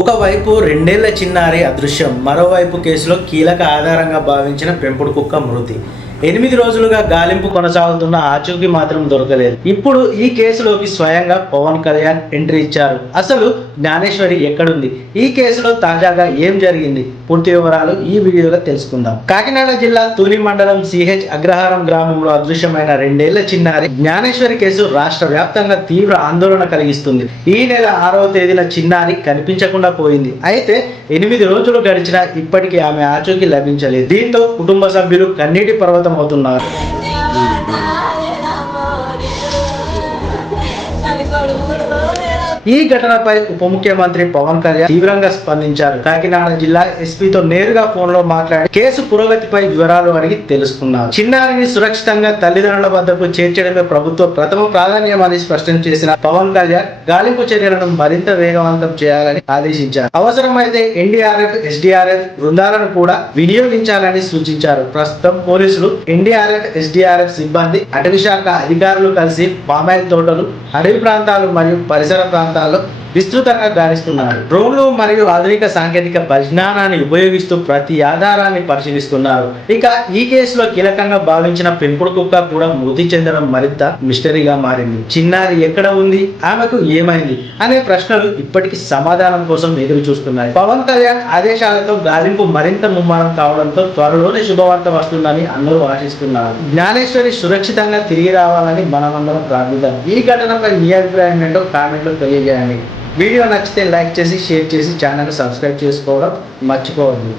ఒకవైపు రెండేళ్ల చిన్నారి అదృశ్యం, మరోవైపు కేసులో కీలక ఆధారంగా భావించిన పెంపుడు కుక్క మృతి. 8 రోజులుగా గాలింపు కొనసాగుతున్న ఆచూకీ మాత్రం దొరకలేదు. ఇప్పుడు ఈ కేసులోకి స్వయంగా పవన్ కళ్యాణ్ ఎంట్రీ ఇచ్చారు. అసలు జ్ఞానేశ్వరి ఎక్కడుంది, ఈ కేసులో తాజాగా ఏం జరిగింది, పూర్తి వివరాలు ఈ వీడియోలో తెలుసుకుందాం. కాకినాడ జిల్లా తుని మండలం సిహెచ్ అగ్రహారం గ్రామంలో అదృశ్యమైన 2 ఏళ్ల చిన్నారి జ్ఞానేశ్వరి కేసు రాష్ట్ర వ్యాప్తంగా తీవ్ర ఆందోళన కలిగిస్తుంది. ఈ నెల 6వ తేదీన చిన్నారి కనిపించకుండా పోయింది. అయితే 8 రోజులు గడిచినా ఇప్పటికీ ఆమె ఆచూకీ లభించలేదు. దీంతో కుటుంబ సభ్యులు కన్నీటి పర్వతం అవుతున్నారు. ఈ ఘటనపై ఉప ముఖ్యమంత్రి పవన్ కళ్యాణ్ తీవ్రంగా స్పందించారు. కాకినాడ జిల్లా ఎస్పీతో నేరుగా ఫోన్ లో మాట్లాడి కేసు పురోగతిపై వివరాలు అడిగి తెలుసుకున్నారు. చిన్నారిని సురక్షితంగా తల్లిదండ్రుల వద్దకు చేర్చడమే ప్రభుత్వ ప్రథమ ప్రాధాన్యమని స్పష్టం చేసిన పవన్ కళ్యాణ్ గాలింపు చర్యలను మరింత వేగవంతం చేయాలని ఆదేశించారు. అవసరమైతే ఎన్డీఆర్ఎఫ్, ఎస్డీఆర్ఎఫ్ బృందాలను కూడా వినియోగించాలని సూచించారు. ప్రస్తుతం పోలీసులు, ఎన్డీఆర్ఎఫ్, ఎస్డీఆర్ఎఫ్ సిబ్బంది, అటవీ శాఖ అధికారులు కలిసి పామాయిల్ తోటలు, అడవి ప్రాంతాలు మరియు పరిసర ప్రాంతాల్లో విస్తృతంగా గాలిస్తున్నారు. డ్రోన్లు మరియు ఆధునిక సాంకేతిక పరిజ్ఞానాన్ని ఉపయోగిస్తూ ప్రతి ఆధారాన్ని పరిశీలిస్తున్నారు. ఇక ఈ కేసులో కీలకంగా భావించిన పెంపుడు కుక్క కూడా మృతి చెందడం మరింత మిస్టరీగా మారింది. చిన్నారి ఎక్కడ ఉంది, ఆమెకు ఏమైంది అనే ప్రశ్నలు ఇప్పటికీ సమాధానం కోసం ఎదురు చూస్తున్నాయి. పవన్ కళ్యాణ్ ఆదేశాలతో గాలింపు మరింత ముమ్మరం కావడంతో త్వరలోనే శుభవార్త వస్తుందని అందరూ ఆశిస్తున్నారు. జ్ఞానేశ్వరి సురక్షితంగా తిరిగి రావాలని మనమందరం ప్రార్థిద్దాం. ఈ ఘటనపై మీ అభిప్రాయం ఏంటో కామెంట్లో తెలియజేయండి. వీడియో నచ్చితే లైక్ చేసి, షేర్ చేసి ఛానల్ సబ్స్క్రైబ్ చేసుకోవడం మర్చిపోవద్దు.